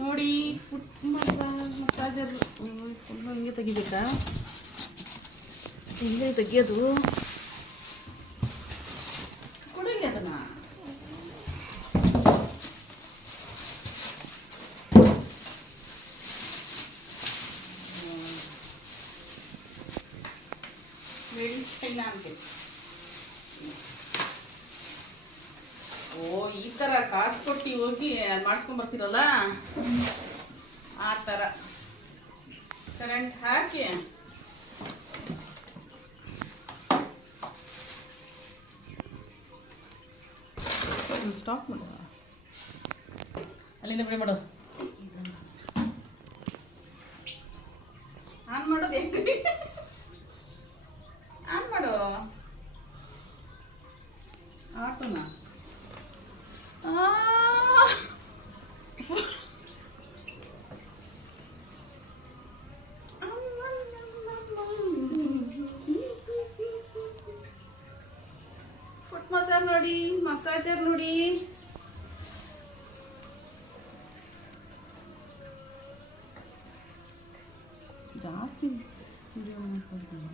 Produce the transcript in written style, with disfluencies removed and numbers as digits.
ನೋಡಿ foot massager full ಹಿಂಗೆ ತೆಗಿಬೇಕಾ? ಹಿಂಗೆ ತೆಗಿಯೋದು ಕೊಡಲಿ ಅದನ್ನ. ಚೈನಾ ಅಂತೆ. ಓ, ಈ ಥರ ಕಾಸು ಕೊಟ್ಟು ಹೋಗಿ ಮಾಡಿಸ್ಕೊಂಬರ್ತೀರಲ್ಲ, ಆ ಥರ ಕರೆಂಟ್ ಹಾಕಿ ಸ್ಟಾಪ್ ಮಾಡು. ಅಲ್ಲಿಂದ ಬಿಡಿ ಮಾಡು. ಆನ್ ಮಾಡೋದು ಹೆಂಗ್ರಿ? ಆನ್ ಮಾಡು ಆಟೋನ. ಫುಟ್ ಮಸಾಜ್ ನೋಡಿ, ಮಸಾಜರ್ ನೋಡಿ. ಜಾಸ್ತಿ ವಿಡಿಯೋ ಮಾಡ್ಕೊಳ್ತೀನಿ.